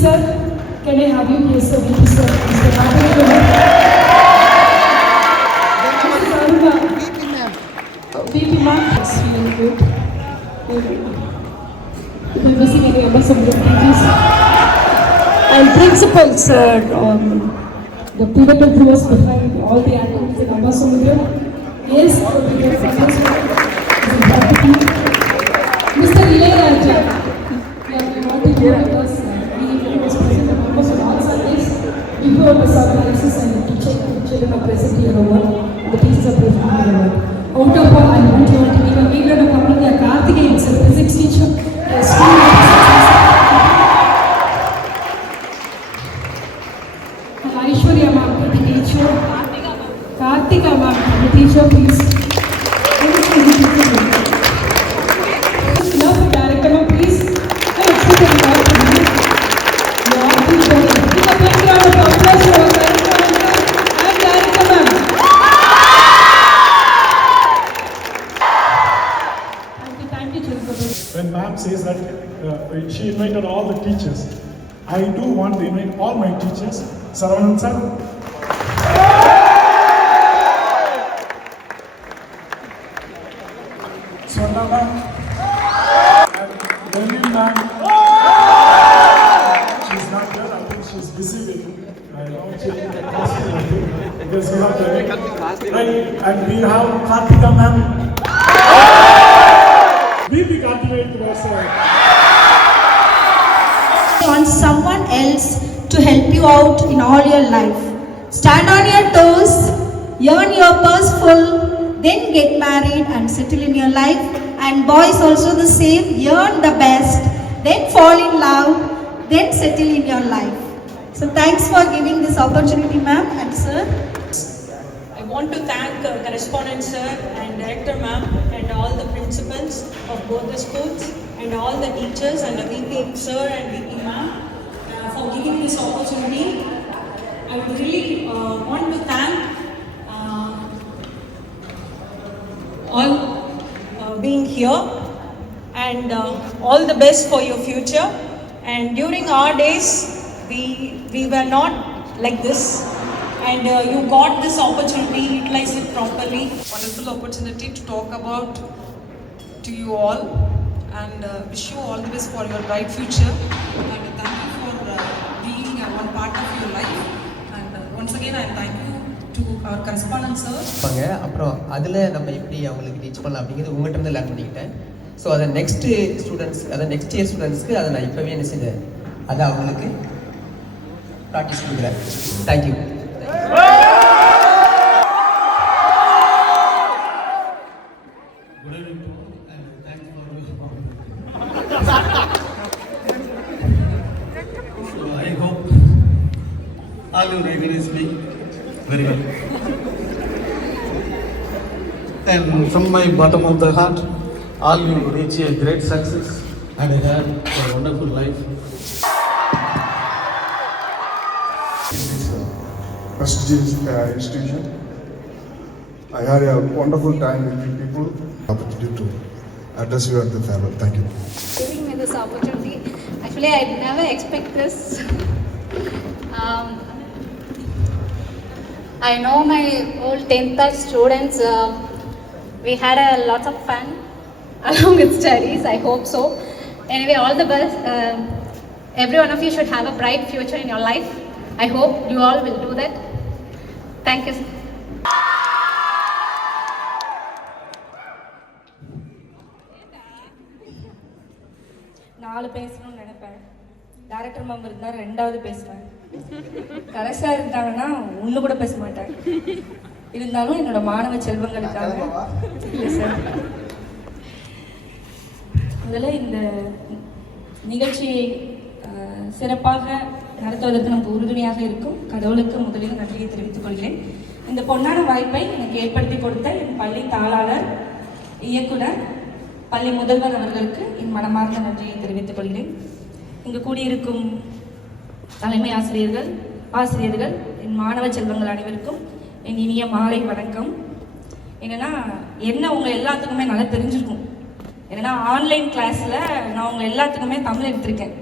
sir, can I have you please, sir? VP sir, Mr. Raghavan. VP ma'am, it's really good. We're missing any members of the teachers. And principals, the pivotal force behind all the activities in Ambasamudra. Yes, Mr. Ilayaraja, we want to hear us. He was present almost on all Sundays. Before the surprises and children are present here over, the teachers are present here over. Out of all, I want you to give a big round of applause to Karthikeyan, sir, physics teacher. Aishwarya ma'am, the teacher. Karthika ma'am, the teacher, please. Love director ma'am, please. When ma'am says that she invited all the teachers, I do want to invite all my teachers. Saravanan sir. Swarna ma'am. And Delhi ma'am. She's not here. I think she's busy with changing the costume. Because we have the right. And we have Karthika ma'am. VP Karthikeyan to us. Want someone else to help you out in all your life. Stand on your toes, earn your purse full, then get married and settle in your life. And boys also the same, earn the best, then fall in love, then settle in your life. So thanks for giving this opportunity, ma'am and sir. I want to thank correspondent sir and director ma'am and all the principals of both the schools and all the teachers and the VP sir and VP ma'am for giving this opportunity. I would really want to thank all being here and all the best for your future. And during our days, we were not like this. And you got this opportunity, utilize it properly. Wonderful opportunity to talk about to you all and wish you all the best for your bright future. And thank you for being one part of your life. And once again, I thank you to our correspondent sir. அப்புறம் அதில் நம்ம எப்படி அவங்களுக்கு டீச் பண்ணலாம் அப்படிங்கிறது உங்கள்கிட்ட இருந்து லேர்ன் பண்ணிக்கிட்டேன். ஸோ அதை நெக்ஸ்ட் இயர் ஸ்டூடெண்ட்ஸ்க்கு அதை நான் இப்போவே என்ன செய்தேன், அதை அவங்களுக்கு ப்ராக்டிஸ் கொடுக்குறேன். Thank you. I hope all you writers speak very well. And from my bottom of the heart, all you reach a great success and have a wonderful life. Prestigious institution. I had a wonderful time with you people. Opportunity to address you at the farewell. Thank you. Giving me this opportunity. Actually, I never expect this. I know my old 10th batch students. We had a lot of fun along with studies. I hope so. Anyway, all the best. Every one of you should have a bright future in your life. I hope you all will do that. Thank you. நாலு பேசணும்னு நினைப்பேன். Director ma'am இருந்தால் ரெண்டாவது பேசுவேன். கரெக்டாக இருந்தாங்கன்னா ஒன்று கூட பேச மாட்டேன். இருந்தாலும் என்னோட மாணவ செல்வங்களுக்காக இல்லை சார். முதல்ல இந்த நிகழ்ச்சியை சிறப்பாக நடத்துவதற்கு நமக்கு உறுதுணையாக இருக்கும் கடவுளுக்கு முதலில் நன்றியை தெரிவித்துக் கொள்கிறேன். இந்த பொன்னான வாய்ப்பை எனக்கு ஏற்படுத்தி கொடுத்த என் பள்ளி தாளாளர், இயக்குனர், பள்ளி முதல்வர் அவர்களுக்கு என் மனமார்ந்த நன்றியை தெரிவித்துக் கொள்கிறேன். இங்கு கூடியிருக்கும் தலைமை ஆசிரியர்கள், என் மாணவ செல்வங்கள் அனைவருக்கும் என் இனிய மாலை வணக்கம். என்னென்னா உங்கள் எல்லாத்துக்குமே நல்லா தெரிஞ்சிருக்கும். என்னென்னா ஆன்லைன் கிளாஸில் நான் உங்கள் எல்லாத்துக்குமே தமிழ் எடுத்திருக்கேன்.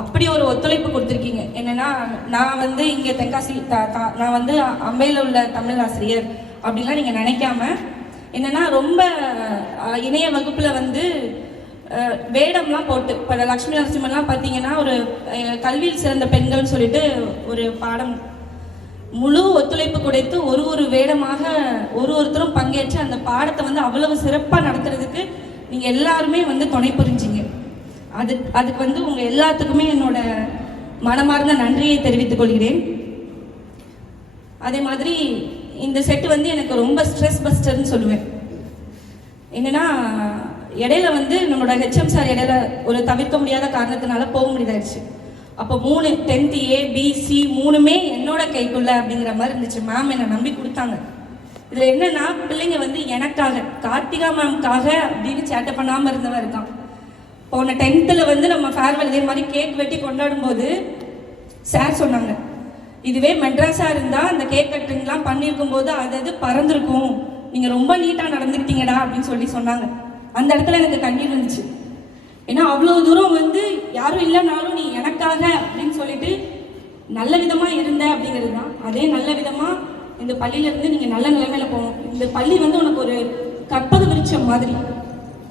அப்படி ஒரு ஒத்துழைப்பு கொடுத்துருக்கீங்க. என்னன்னா நான் வந்து இங்கே தென்காசி நான் வந்து அம்பையில் உள்ள தமிழ் ஆசிரியர் அப்படின்லாம் நீங்கள் நினைக்காம என்னன்னா ரொம்ப இணைய வகுப்பில் வந்து வேடம்லாம் போட்டு இப்போ லக்ஷ்மி நரசிம்மன்லாம் பார்த்தீங்கன்னா ஒரு கல்வியில் சிறந்த பெண்கள்னு சொல்லிட்டு ஒரு பாடம் முழு ஒத்துழைப்பு கொடுத்து ஒரு வேடமாக ஒருத்தரும் பங்கேற்று அந்த பாடத்தை வந்து அவ்வளவு சிறப்பாக நடத்துறதுக்கு நீங்கள் எல்லாருமே வந்து துணை புரிஞ்சிங்க. அதுக்கு வந்து உங்கள் எல்லாத்துக்குமே என்னோட மனமார்ந்த நன்றியை தெரிவித்துக் கொள்கிறேன். அதே மாதிரி இந்த செட்டு வந்து எனக்கு ரொம்ப ஸ்ட்ரெஸ் பஸ்டர்னு சொல்லுவேன். என்னன்னா இடையில வந்து நம்மளோட ஹெச்எம் சார் இடையில ஒரு தவிர்க்க முடியாத காரணத்தினால போக முடியாதாச்சு. அப்போ 3 10th A B C 3மே என்னோட கைக்குள்ள அப்படிங்கிற மாதிரி இருந்துச்சு. மேம் என்னை நம்பி கொடுத்தாங்க. இதில் என்னன்னா பிள்ளைங்க வந்து எனக்காக கார்த்திகா மேம்காக அப்படின்னு சேட்டை பண்ணாமல் இருந்தவன் இருக்கான். போன 10th வந்து நம்ம ஃபேர்வெல் இதே மாதிரி கேக் வெட்டி கொண்டாடும் போது சார் சொன்னாங்க, இதுவே மெட்ராஸாக இருந்தால் அந்த கேக் கட்டிங்லாம் பண்ணியிருக்கும் போது அது பறந்துருக்கும், நீங்கள் ரொம்ப நீட்டாக நடந்துக்கிட்டீங்கடா அப்படின்னு சொன்னாங்க. அந்த இடத்துல எனக்கு கண்ணீர் வந்துச்சு. ஏன்னா அவ்வளோ தூரம் வந்து யாரும் இல்லைனாலும் நீ எனக்காக அப்படின்னு சொல்லிட்டு நல்ல விதமாக இருந்த அப்படிங்கிறது தான். அதே நல்ல விதமாக இந்த பள்ளியிலேருந்து நீங்கள் நல்ல நிலைமையில போகணும். இந்த பள்ளி வந்து உனக்கு ஒரு கற்பக விருட்சம் மாதிரி.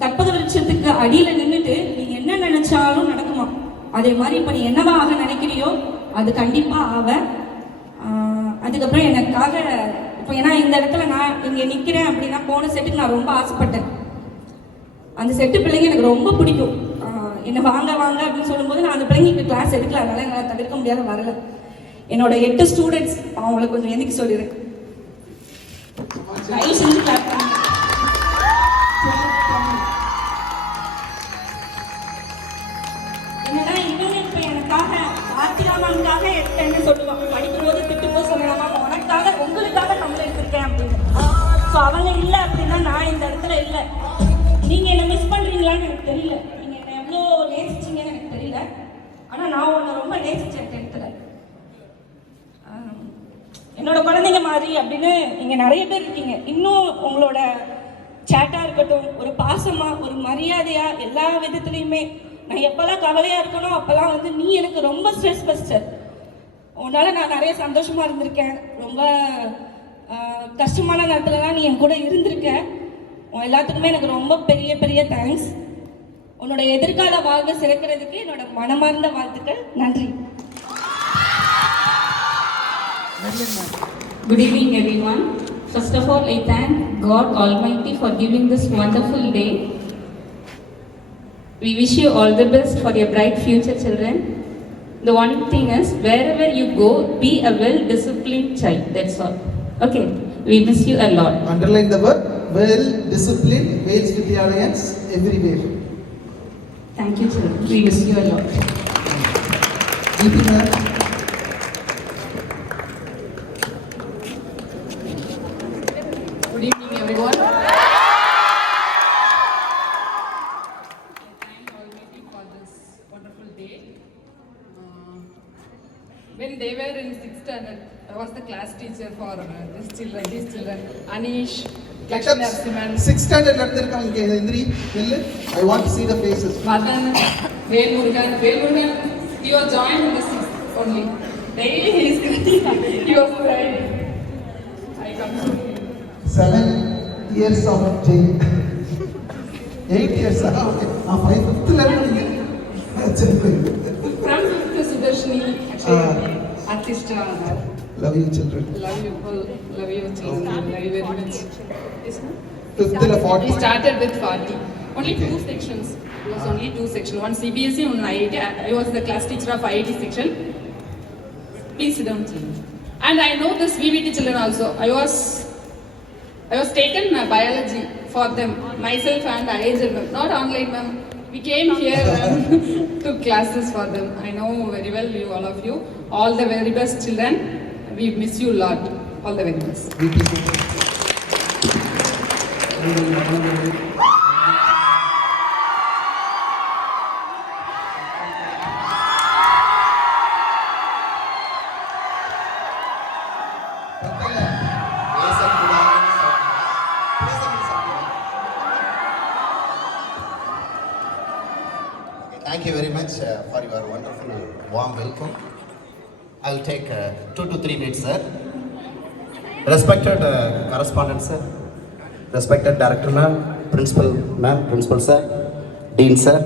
கற்பக விருட்சத்துக்கு அடியில் நின்றுட்டு நீ என்ன நினைச்சாலும் நடக்குமா. அதே மாதிரி இப்போ நீ என்னவா ஆக நினைக்கிறியோ அது கண்டிப்பாக ஆவ. அதுக்கப்புறம் எனக்காக இப்போ ஏன்னா இந்த இடத்துல நான் இங்கே நிற்கிறேன் அப்படின்னா போன செட்டுக்கு நான் ரொம்ப ஆசைப்பட்டேன். அந்த செட்டு பிள்ளைங்க எனக்கு ரொம்ப பிடிக்கும். என்னை வாங்க அப்படின்னு சொல்லும்போது நான் அந்த பிள்ளைங்களுக்கு கிளாஸ் எடுக்கல, அதனால என்னால் தவிர்க்க முடியாத வரல. என்னோட 8 ஸ்டூடெண்ட்ஸ் அவங்கள கொஞ்சம் எந்திக்க சொல்லிடுறேன். தயவு செஞ்சு கிளாஸ் பண்ணுங்க. என்னன்னா இவங்க இப்போ எனக்காக ஆத்திராமாவுக்காக எடுத்தேன்னு சொல்லுவாங்க. படிக்கும்போது திட்டும்போது சொல்லலாமா உனக்காக உங்களுக்காக தமிழ் எடுத்திருக்கேன் அப்படின்னு. ஸோ அவங்க இல்லை அப்படின்னா நான் இந்த இடத்துல இல்லை. நீங்கள் என்னை மிஸ் பண்ணுறீங்களான்னு எனக்கு தெரியல, நீங்கள் என்னை எவ்வளோ நேசிச்சிங்கன்னு எனக்கு தெரியல. ஆனால் நான் உன்னை ரொம்ப நேசிச்சேன் 10th. என்னோட குழந்தைங்க மாதிரி அப்படின்னு நீங்கள் நிறைய பேர் இருக்கீங்க. இன்னும் உங்களோட சேட்டாக இருக்கட்டும், ஒரு பாசமாக ஒரு மரியாதையாக எல்லா விதத்துலேயுமே நான் எப்போல்லாம் கவலையாக இருக்கணும் அப்போல்லாம் வந்து நீ எனக்கு ரொம்ப ஸ்ட்ரெஸ் பஸ்டர். உன்னால் நான் நிறைய சந்தோஷமாக இருந்திருக்கேன். ரொம்ப கஷ்டமான நேரத்துலலாம் நீ என் கூட இருந்திருக்க. எல்லாத்துக்குமே எனக்கு ரொம்ப பெரிய தேங்க்ஸ். உன்னோட எதிர்கால வாழ்வை சிறக்கிறதுக்கு என்னோட மனமார்ந்த வாழ்த்துக்கள். நன்றி. Good evening everyone. First of all, I thank God Almighty for giving this wonderful day. We wish you all the best for your bright future, children. The one thing is, wherever you go, be a well-disciplined child. That's all. Okay. We miss you a lot. Underline the word well-disciplined, Wales Vidyalaya everywhere. Thank you, children. We miss you a lot. Deepthi ma'am. Good evening, everyone. Thank Almighty for this wonderful day. When they were in 6th standard, I was the class teacher for these children. Anish, Lakshmi Narasimhan. 6th standard நடந்திருக்காங்க இந்திரி இல்ல. I want to see the faces. Madan, Velmurugan, he was joined in the 6th only. Daily he is crying. He was crying. I come to him. 7 years of jail. 8 years. Okay. 5th la irundinga. From 5th to Sudarshini, actually, artist. Love you children. Love you children. Love you very much. Yes, ma'am? 5th la 40. We started with 40. Only 2 sections. It was only 2 sections. One CBSE, one IIT. I was the class teacher of IIT section. Please sit down, children. And I know this VVT children also. I was taken biology for them, myself and Ayajal ma'am. Not online ma'am. We came here and took classes for them. I know very well you, all of you. All the very best children. We miss you a lot. All the very best. Thank you very much for your wonderful warm welcome. I will take 2 to 3 minutes, sir. Respected correspondent, sir. Respected director, ma'am. Principal, sir. Dean, sir.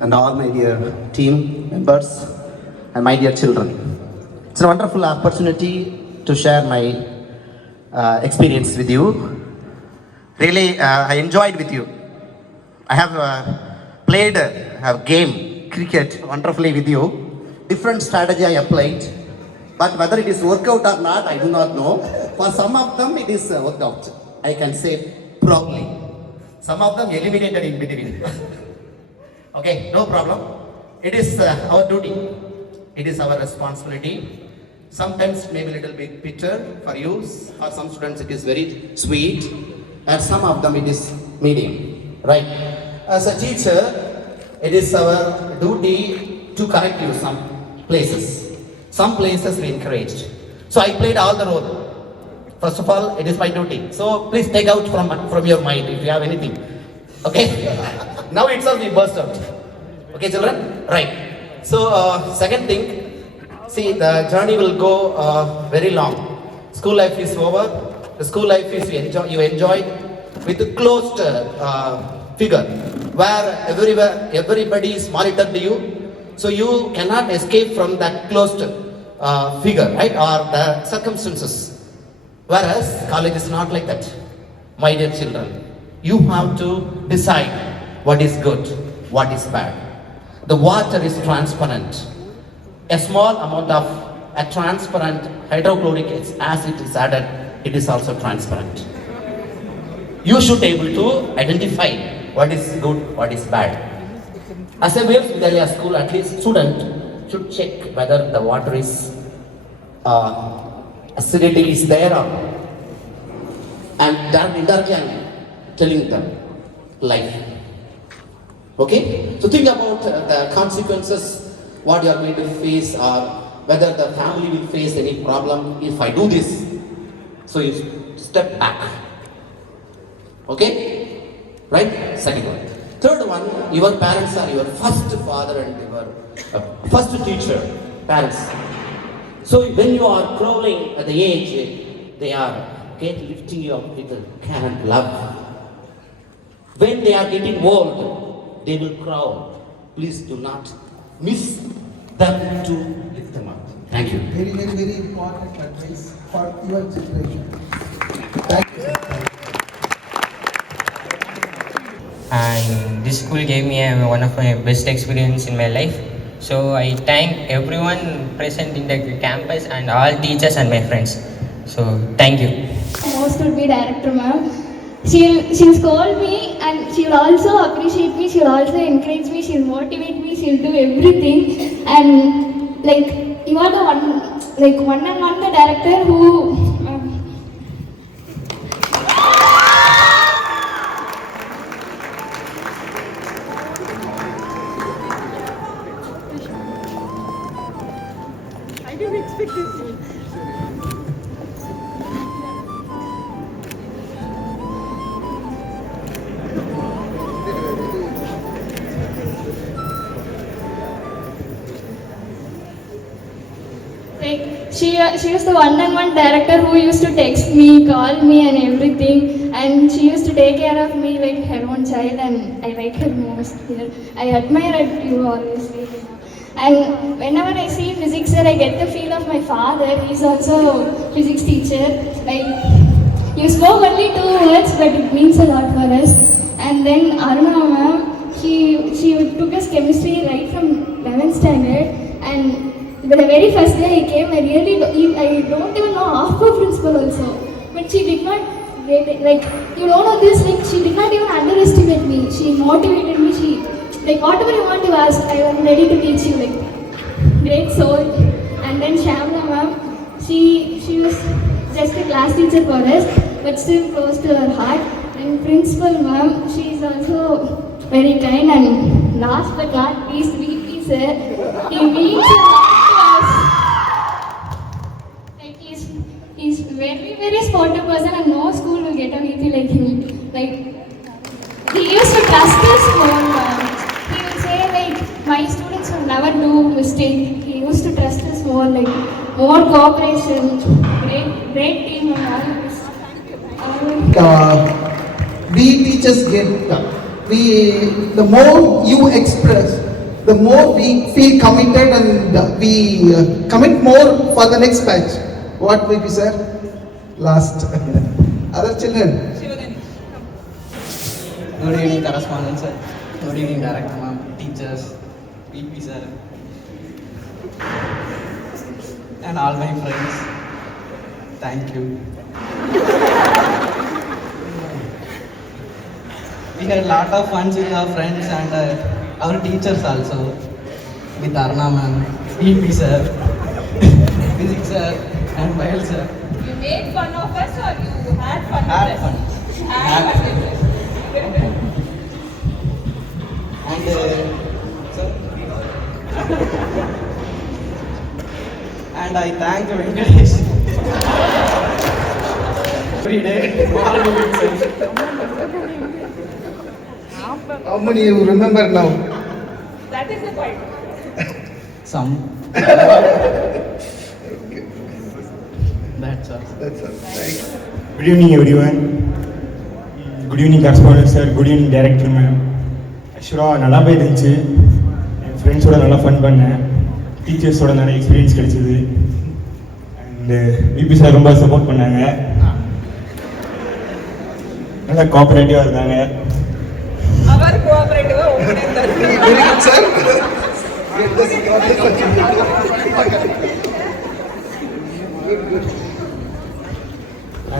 And all my dear team members and my dear children. It's a wonderful opportunity to share my experience with you. Really, I enjoyed with you. I have played a game, cricket, wonderfully with you. Different strategy I applied, but whether it is work out or not, I do not know. For some of them, it is worked out. I can say proudly. Some of them eliminated in between. Okay, no problem. It is our duty. It is our responsibility. Sometimes maybe a little bit bitter for you. For some students, it is very sweet, and some of them it is medium. Right? As a teacher, it is our duty to correct you some places. Some places we encouraged. So I played all the role. First of all, it is my duty. So please take out from your mind if you have anything. Okay? Now itself we burst out. Okay, children? Right. So second thing, see, the journey will go very long. School life is over. The school life is you enjoyed with a closed figure where everybody is monitored to you. So you cannot escape from that closed figure, right? Or the circumstances. Whereas college is not like that. My dear children, you have to decide what is good, what is bad. The water is transparent. A small amount of a transparent hydrochloric acid is added, it is also transparent. You should be able to identify what is good, what is bad. As a Wales Vidyalayya school, at least student should check whether the water is acidity is there or not. And directly I'm telling them life. Okay? So think about the consequences, what you are going to face, or whether the family will face any problem if I do this. So you step back. Okay? Right? Second one. Third one, your parents are your first father and your first teacher, parents. So when you are growing at the age, they are lifting you up with care and love. When they are getting old, they will crawl. Please do not miss them to lift them up. Thank you. Very, very, very important advice for your generation. Thank you. And this school gave me one of my best experience in my life. So I thank everyone present in the campus and all teachers and my friends. So thank you. Most would be director ma'am. She'll scold me and she'll also appreciate me. She'll also encourage me. She'll motivate me. She'll do everything. And like you are the one and one the director who. I didn't expect this. Like she was the one-on-one director who used to text me, call me and everything, and she used to take care of me like her own child, and I like her most here. I admire you obviously. And whenever I see physics sir, I get the feel of my father. He's also a physics teacher. Like you spoke only 2 words, but it means a lot for us. And then Aruna ma'am, she took us chemistry right from 11th standard, and the very first day I came, I don't even know half of principal also. But she did not, like, you don't know this, like, she did not even underestimate me. She motivated me, like, whatever you want to ask, I am ready to teach you, like, great soul. And then Shamla ma'am, she was just a class teacher for us, but still close to her heart. And principal ma'am, she is also very kind. And last but not least, VP sir, he means a lot to us. Like he's very, very sportive person, and no school will get a VP like him. Like he used to trust us more. He would say like, mistake. He used to trust us more, like more cooperation. Great team and all of this. We teachers get the more you express, the more we feel committed and we commit more for the next batch. What will be, sir? Last. Other children. Good evening, correspondent sir. Good evening, director ma'am, teachers, VP sir, and all my friends. Thank you. We had a lot of fun with our friends and our teachers also. With Arna ma'am, VP sir, physics sir, and bio sir. You made fun of us or you had fun Had with fun. us? Had Had fun. fun. And sir. And I thank Venkatesh every day. How many you remember now? That is the point. Some. That's all. That's all. Thanks. Good evening, everyone. Good evening, correspondent sir. Good evening, director ma'am. ஆக்சுவலாக நல்லா போயிருந்துச்சு. என் ஃப்ரெண்ட்ஸோட நல்லா ஃபன் பண்ணேன். டீச்சர்ஸோட நிறைய எக்ஸ்பீரியன்ஸ் கிடைச்சிது. And VP sir ரொம்ப சப்போர்ட் பண்ணாங்க. நல்லா கோஆப்ரேட்டிவாக இருந்தாங்க. அவர் கோஆபரேட்டிவா ஓபன் இருந்தாரு. Very good, sir.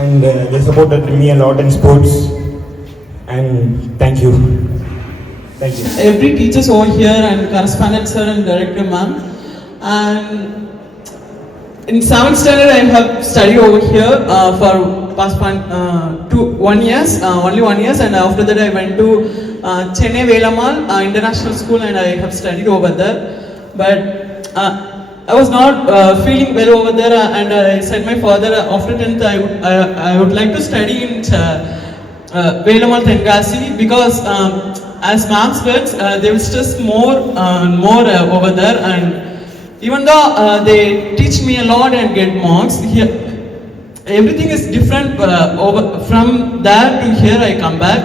And they supported me a lot in sports. And thank you. Thank you. Every teachers over here and correspondent sir and director ma'am. And in 7th standard I have studied over here for past 1 year, only 1 year, and after that I went to Chennai Velamal International School and I have studied over there. But I was not feeling well over there and I said my father after 10th I would like to study in Velamal Tenkasi because as ma'am's words they will stress more over there, and even though they teach me a lot and get marks here, everything is different from there to here I come back.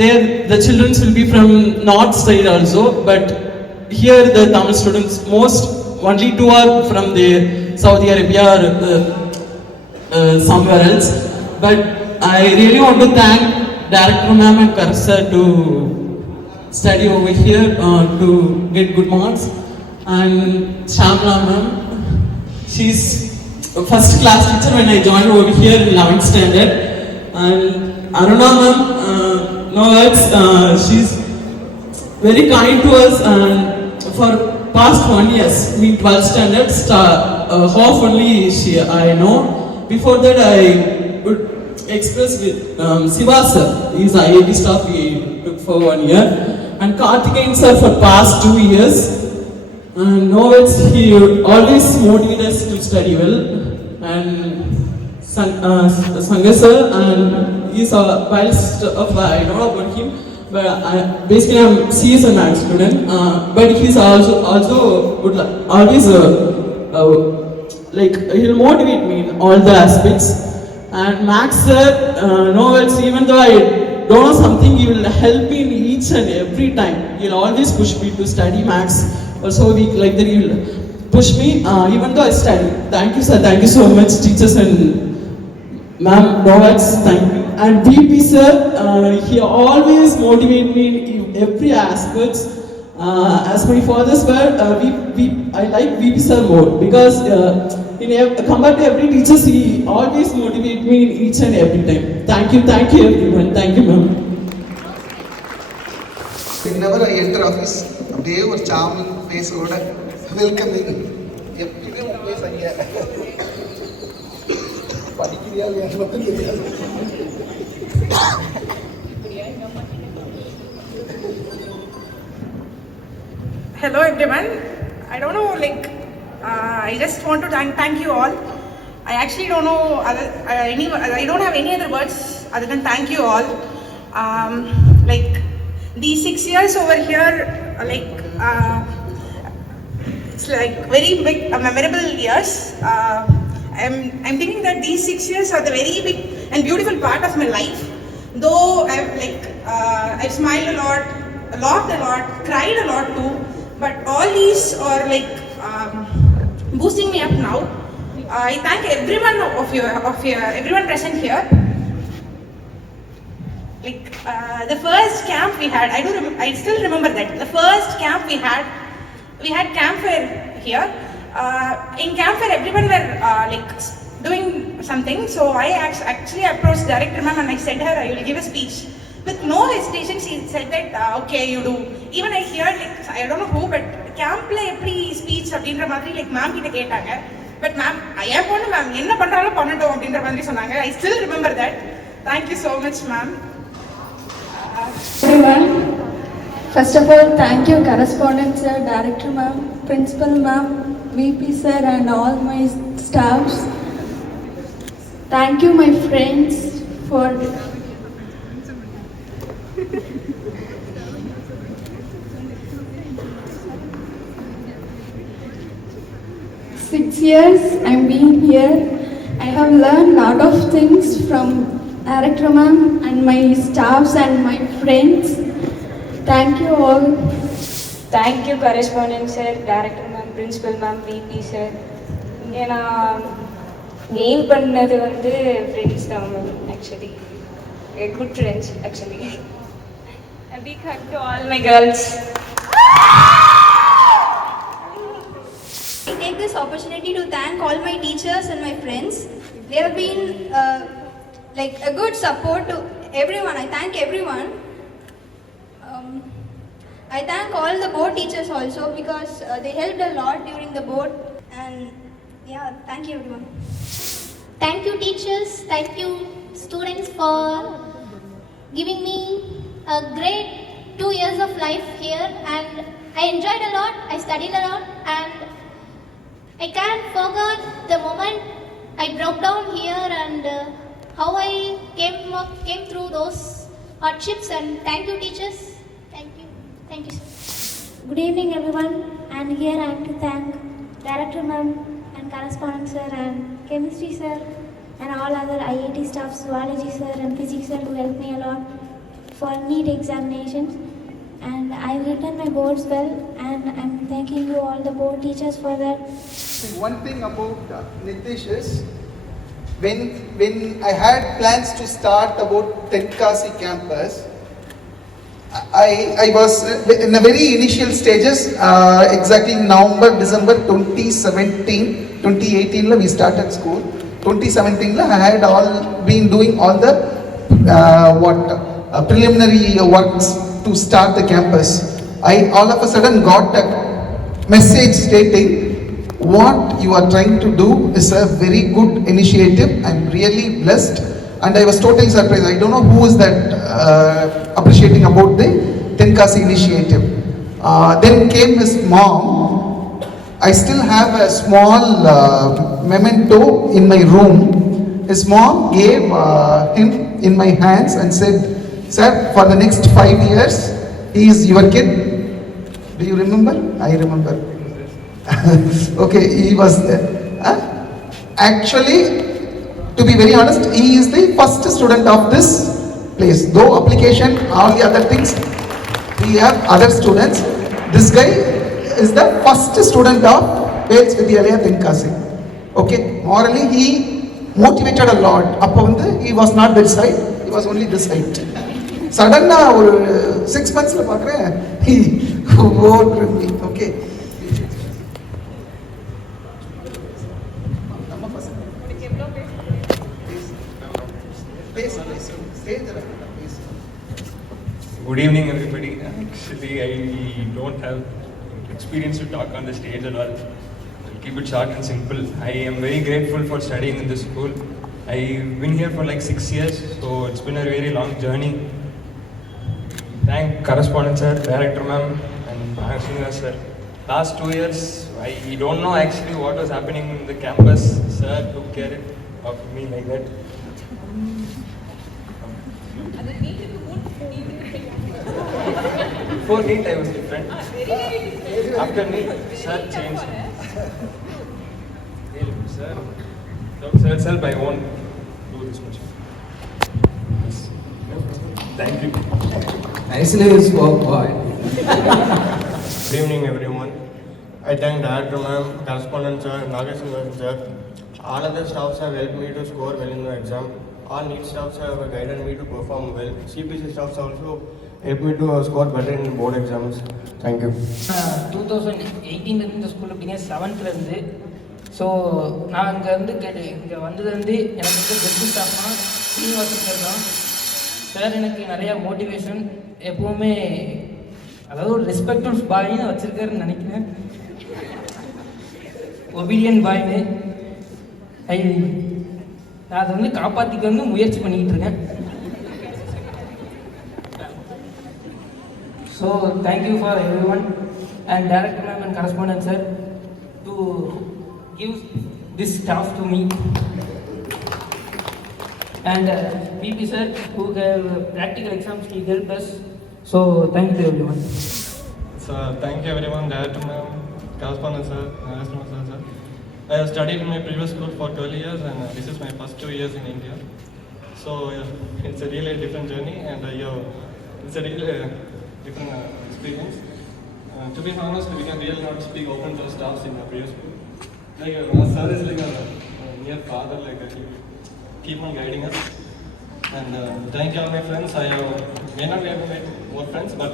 There the children will be from north side also, but here the Tamil students only 2 are from the Saudi Arabia or somewhere else. But I really want to thank director ma'am and Kar sir to study over here to get good marks, and Shamla ma'am, she's a first class teacher when I joined over here in 11th standard, and Aruna ma'am, no words, she's very kind to us, and for past 1 year, mean 12th standard, half only I know. Before that I would express with Siva sir, he's IIT staff, he took for 1 year, and Karthikeyan sir for past 2 years, and Novitz, he always motivated us to study well, and Sangha sir, and he's a whilst of I don't know about him, but basically I'm CS and math student, but he's also would always like he'll motivate me in all the aspects. And Max sir, no words, even though I don't know something, he will help me in each and every time. He'll always push me to study Max. Also week like that, he'll push me even though I study. Thank you sir, thank you so much teachers and ma'am, no words, thank you. And VP sir, he always motivate me in every aspect. As my father's word, I like VP sir more because compared to every teacher, he always motivate me in each and every time. Thank you everyone. Thank you ma'am. Whenever I enter office, அப்படியே ஒரு சாமிங் ஃபேஸோட வெல்கமிங் எப்பயுமே உன் ஃபேஸ் அங்கே படிக்கிறியா இல்லையா மட்டும் தெரியாது. Hello everyone. I don't know, like, I just want to thank you all. I actually don't know I don't have any other words other than thank you all. Like these 6 years over here, like it's like very big, memorable years. I'm thinking that these 6 years are the very big and beautiful part of my life. Though I've smiled a lot, laughed a lot, cried a lot too. But all these are like boosting me up now. I thank everyone everyone present here. Like the first camp we had, I still remember that. The first camp we had campfire here. In campfire, everyone were doing something. So I actually approached director ma'am and I said her, I will give a speech. With no hesitation, she said that, okay, you do. Even I heard, I don't know who, but camp la eppadi speech அப்படின்ற மாதிரி ma'am கிட்ட கேட்டாங்க. But ma'am, ஐயா பொண்ணு ma'am, என்ன பண்றாலும் பண்ணட்டும் அப்படின்ற மாதிரி சொன்னாங்க. I still remember that. Thank you so much, ma'am. Everyone, first of all, thank you, correspondent sir, director ma'am, principal ma'am, VP sir, and all my staffs. Thank you, my friends, for 6 years I'm being here. I have learned lot of things from director ma'am and my staffs and my friends. Thank you all. Thank you, correspondent sir, director ma'am, principal ma'am, VP sir. இங்கே நான் கெயின் பண்ணது வந்து ஃப்ரெண்ட்ஸ் தான் ma'am. Actually good friends actually. A big hug to all my girls. I take this opportunity to thank all my teachers and my friends. They have been like a good support to everyone. I thank everyone. I thank all the board teachers also because they helped a lot during the board. And yeah, thank you everyone. Thank you teachers, thank you students for giving me a great 2 years of life here, and I enjoyed a lot, I studied a lot, and I can't forget the moment I broke down here and how I came through those hardships. And thank you teachers, thank you sir. Good evening everyone, and here I have to thank director ma'am and correspondent sir and chemistry sir and all other IIT staff, zoology sir and physics sir who helped me a lot for NEET examinations. And I've written my boards well, and I'm thanking you all the board teachers for that. One thing about Nitish is, when I had plans to start about Tenkasi campus, I was in the very initial stages, exactly November, December 2018 we started school. 2017 I had been doing all the preliminary works to start the campus. I all of a sudden got a message stating, what you are trying to do is a very good initiative. I'm really blessed, and I was totally surprised. I don't know who is that appreciating about the Tenkasi initiative. Then came his mom. I still have a small memento in my room. His mom gave him in my hands and said, sir, for the next 5 years, he is your kid. Do you remember? I remember. Okay, he was there. Actually, to be very honest, he is the first student of this place. Though application, all the other things, we have other students. This guy is the first student of Wales Vidyalaya Tenkasi. Okay, morally he motivated a lot. He was not this side, he was only this side. Suddenly, 6 months, he worked with me. Okay. Good evening, everybody. Actually, I don't have experience to talk on the stage and all. I'll keep it short and simple. I am very grateful for studying in this school. I've been here for like 6 years, so it's been a very long journey. Thank correspondent sir, director ma'am, and Srinivas sir. Last 2 years, I don't know actually what was happening in the campus. Sir took care of me like that. Before NEET, I was different. After me, sir changed. Sir, without sir help, I won't do this much. Thank you. Nicely spoke, boy. Good evening, everyone. I thank Director Ma'am, Correspondent Sir, Nagasinghan Sir. All other staffs have helped me to score well in the exam. All NEET staffs have guided me to perform well. CBC staffs also helped me to score better in board exams. Thank you. 2018 இந்த ஸ்கூலில் அப்படிங்க 7th so நான் இங்கே வந்ததுலேருந்து எனக்கு பெஸ்ட் ஸ்டாஃப்னா சீனிவாசன் சார் தான். சார் எனக்கு நிறையா மோட்டிவேஷன் எப்போவுமே, அதாவது ஒரு ரெஸ்பெக்ட்ஃபுல் பாய்னு வச்சுருக்காருன்னு நினைக்கிறேன். ஒபீடியன்ட் பாய்னு நான் அதை காப்பாற்றிக்க முயற்சி பண்ணிக்கிட்டு இருக்கேன். So thank you for every one and director ma'am and correspondent sir to give this task to me, and VP sir who gave practical exams, he helped us. So thank you everyone. So thank you everyone, Director Ma'am, Correspondent Sir, Nagasinghan Sir. I have studied in my previous school for 12 years and this is my first 2 years in India. So it's a really different journey and it's a really different experience. To be honest, we can really not speak open to staffs in the previous school. Like sir is like a near father, like he keep on guiding us. And thank you all my friends. I may not be able to make more friends, but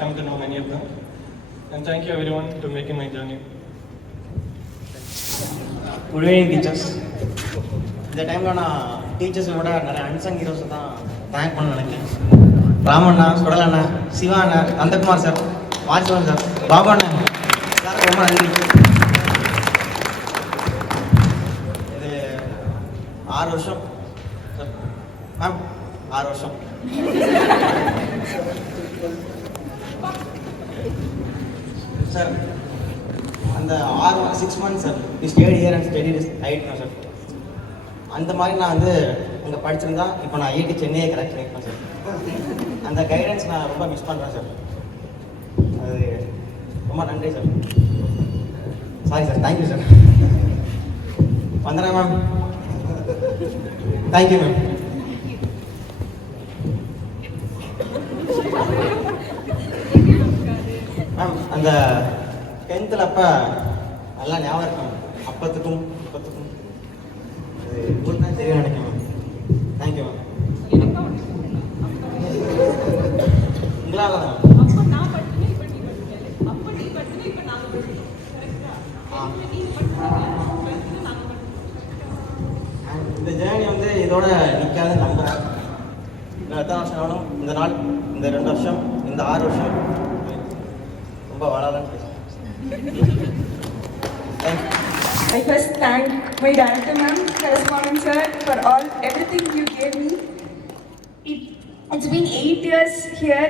come to know many of them. And thank you everyone to making my journey. Good evening teachers. இந்த டைமில் நான் டீச்சர்ஸோட நிறைய அன்சங் ஹீரோஸை தான் தேங்க் பண்ண நினைக்கிறேன். ராமண்ணா, சுடலண்ணா, சிவா அண்ணா, நந்தகுமார் சார், வாட்ஸ்வன் சார், பாபா அண்ணா சார், ரொம்ப நன்றி. இது 6 வருஷம் சார் மேம், 6 வருஷம் சார். அந்த 6 months sir we stayed here and study ஆகிட்டோம் சார். அந்த மாதிரி நான் அங்கே படிச்சிருந்தா இப்போ நான் ஐஐடி சென்னையை கரெக்ட் பண்ணியிருப்பேன் சார். அந்த கைடன்ஸ் நான் ரொம்ப மிஸ் பண்ணுறேன் சார். அது ரொம்ப நன்றி sir. Sorry sir, thank you sir. Vandana ma'am, thank you ma'am. Ma'am அந்த 10th அப்போ நல்லா ஞாபகம் இருக்கும். அப்பத்துக்கும் இப்பத்துக்கும் அது உங்களுக்கு தான் தெரியும் நினைக்கிறேன் மேம். Thank you ma'am. உங்களால் தான் இந்த ஜேர்னி இதோட நிற்காதுன்னு நம்புகிறேன். இன்னும் எத்தனை வருஷம் ஆகணும், இந்த நாள், இந்த 2 வருஷம், இந்த 6 வருஷம் ரொம்ப வளரலான்னு பேசுகிறேன். I first thank my director ma'am, correspondent sir for everything you gave me. It's been 8 years here.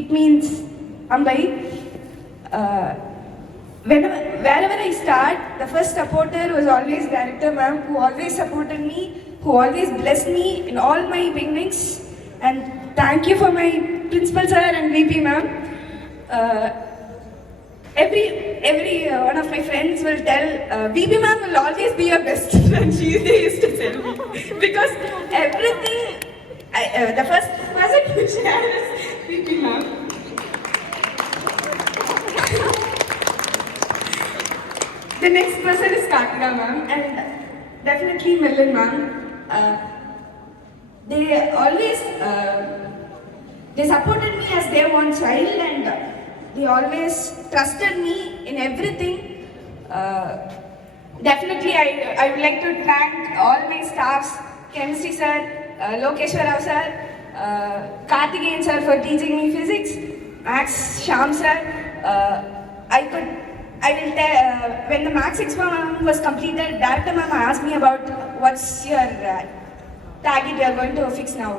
It means Ambai. Wherever I start, the first supporter was always director ma'am, who always supported me, who always blessed me in all my beginnings. And thank you for my principal sir and VP ma'am. Every one of my friends will tell VP ma'am will always be your best friend. She used to tell me because everything. The first person to share is VP ma'am. The next person is Kartika ma'am and definitely Millen ma'am. They always they supported me as their one child and they always trusted me in everything. Definitely I would like to thank all my staffs, chemistry sir, Lokeshwar Rao sir, Karthikeyan sir for teaching me physics, Max Sham sir. I will tell, when the Max Expo was completed, Director ma'am asked me about what's your target you are going to fix now.